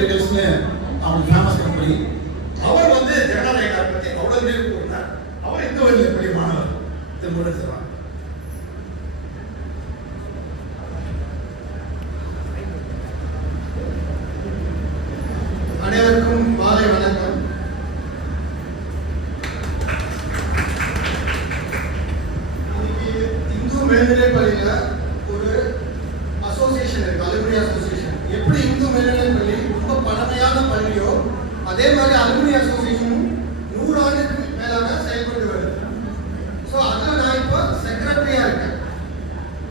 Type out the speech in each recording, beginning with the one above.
அவன் famous company. அவர் வந்து ஜெகநாதயக்கார பத்தி அவ்வளவு பேர் கூறினார். அவர் இந்த வழியில் எப்படி மாணவர் திரும்ப சொல்றாங்க. அனைவருக்கும் மாலை வணக்கம். இன்னைக்கு இந்து மேல்நிலைப் பள்ளியில ஒரு அசோசியேஷன் இருக்கு, அலுமினி அசோசியேஷன். எப்படி இந்து மேல்நிலைப் பள்ளி ரொம்ப பழமையான பள்ளியோ அதே மாதிரி அலுமினி அசோசியேஷனும் 100 ஆண்டுக்கு மேலாக செயல்பட்டு வருது. ஸோ அதில் நான் இப்போ செக்ரட்டரியா இருக்கேன்.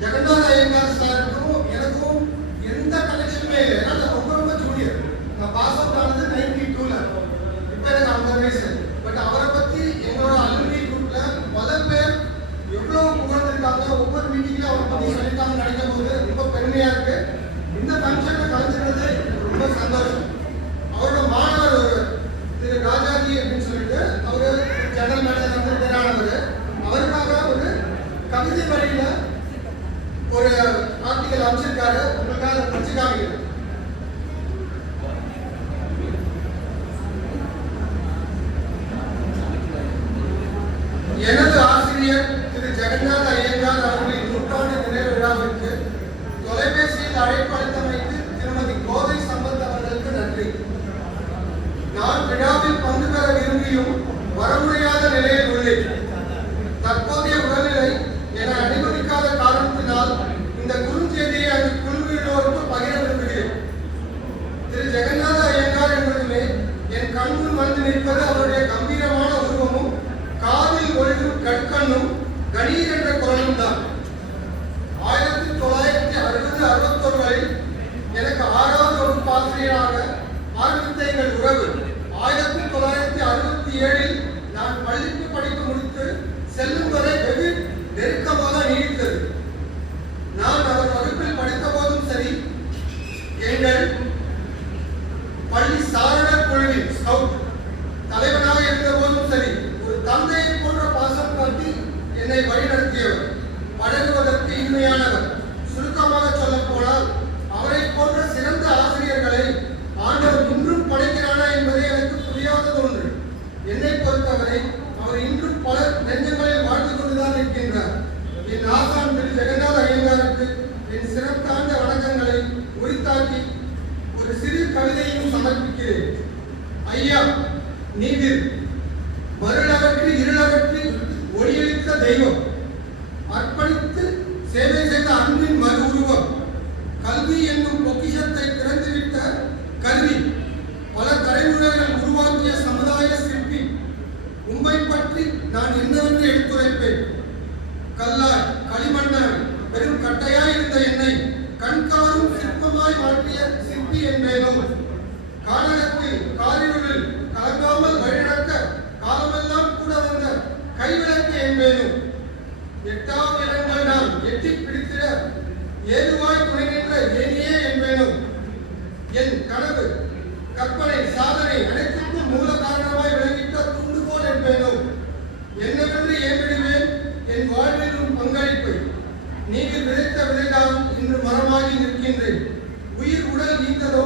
ஜெகநாத ஐயங்கார் சாருக்கும் எனக்கும் எந்த கனெக்ஷனுமே இல்லை. ஏன்னா நான் ரொம்ப ரொம்ப ஜூனியர். நான் பாஸ் அவுட் ஆனது 92ல. இப்போ எனக்கு 50 வயசு. பட் அவரை பற்றி எங்களோட அலுமினி குரூப்ல பல பேர் எவ்வளோ புகழ்ந்திருக்காங்க. ஒவ்வொரு மீட்டிங்லையும் அவரை பற்றி சொல்லியிருக்காங்கன்னு நினைக்கும் போது ரொம்ப பெருமையா இருக்கு. இந்த ஃபங்க்ஷனில் கலந்துக்கிறது ரொம்ப சந்தோஷம். அவரோட மாணவர் திரு ராஜாஜி அப்படின்னு சொல்லிட்டு அவர் ஜெனரல் மேனேஜர் வந்து பேரானவர். அவருக்காக ஒரு கவிதை வழியில ஒரு ஆர்டிகல் அமைச்சிருக்காரு. உங்களுக்காக படிச்சுக்காங்க. எனது ஆசிரியர் திரு ஜெகநாத ஐயங்கார் அவர்களின் 100ஆண்டு நிறைவு விழாவிற்கு தொலைபேசியில் அழைப்பு அளித்தமைக்கு திருமதி கோதை சம்பத் அவர்களுக்கு நன்றி. நான் விழாவில் பங்கு பெற விரும்பியும் வர முடியாத நிலையில் உள்ளேன். தற்போதைய உடல்நிலை என அனுமதிக்காத காரணத்தினால் இந்த குறுஞ்செய்தியை அந்த குழுவினோருக்கு பகிர விரும்புகிறேன். திரு ஜெகநாத ஐயங்கார் என்பதிலே என் கண்முன் வந்து நிற்பது அவருடைய கம்பீரமான உருவமும் காதில் ஒழுகும் கற்கண்ணும் கணீர் என்ற குரலும் தான். 1960-61 எனக்கு 6வது வகுப்பு ஆசிரியராக ஆரம்பித்த எங்கள் உறவு 1967 நான் பள்ளிக்கு படிப்பு முடித்து செல்லும் வரை வெகு நெருக்கமாக நீடித்தது. நான் அவர் வகுப்பில் படித்த போதும் சரி, எங்கள் பள்ளி சாரணர் குழுவின் ஸ்கவுட் தலைவனாக இருந்த போதும் சரி, ஒரு தந்தையை போன்ற பாசம் காட்டி என்னை வழிநடத்தியவர். பழகுவதற்கு இனிமையானவர். சுருக்கமாக சொல்ல போனால் அவரை போன்ற சிறந்த ஆசிரியர்களை ஆண்டவர் இன்றும் படைக்கிறானா என்பதே எனக்கு புரியாதது ஒன்று. என்னை பொறுத்தவரை அவர் இன்றும் பலர் நெஞ்சங்களில் வாழ்ந்து கொண்டுதான் இருக்கின்றார். என் ஆசான் திரு ஜெகநாத ஐயங்காருக்கு என் சிறப்பான வணக்கங்களை உரித்தாக்கி ஒரு சிறு கவிதையும் சமர்ப்பிக்கிறேன். ஐயா, நீதிர் மருளகற்றி இருளகற்றி ஒளியளித்த தெய்வம், அர்ப்பணித்து சேவை செய்த அன்பின் மறு உருவம், கல்வி என்னும் பொக்கிஷத்தை திறந்துவிட்ட கல்வி, பல தலைமுறைகள் உருவாக்கிய சமுதாய சிற்பி, உம்மை பற்றி நான் என்னவென்று எடுத்துரைப்பேன். கல்லாய் களிமண்ணாய் பெரும் கட்டையாய் இருந்த என்னை கண்கவரும் சிற்பமாய் மாற்றிய சிற்பி என்பேனோ. கானகத்தில் காரிருளில் கலங்காமல் வழிநடக்க காலமெல்லாம் கூட வந்த கைவிளக்கு என்பேனோ. எட்டாம் இடங்கள் நான் எட்டி பிடித்திட ஏதுவாய் துணை நின்ற ஏனியே என்பேனோ. என் கனவு கற்பனை சாதனை அனைத்துக்கும் மூல காரணமாய் விளங்கிட்ட துண்டுகோல் என்பேனோ. என்னவென்று ஏம்பிடுவேன் என் வாழ்விலும் பங்களிப்பை. நீங்கள் விதைத்த விதைதான் இன்று மரமாகி நிற்கின்றேன். உயிர் உடல் ஈந்ததோ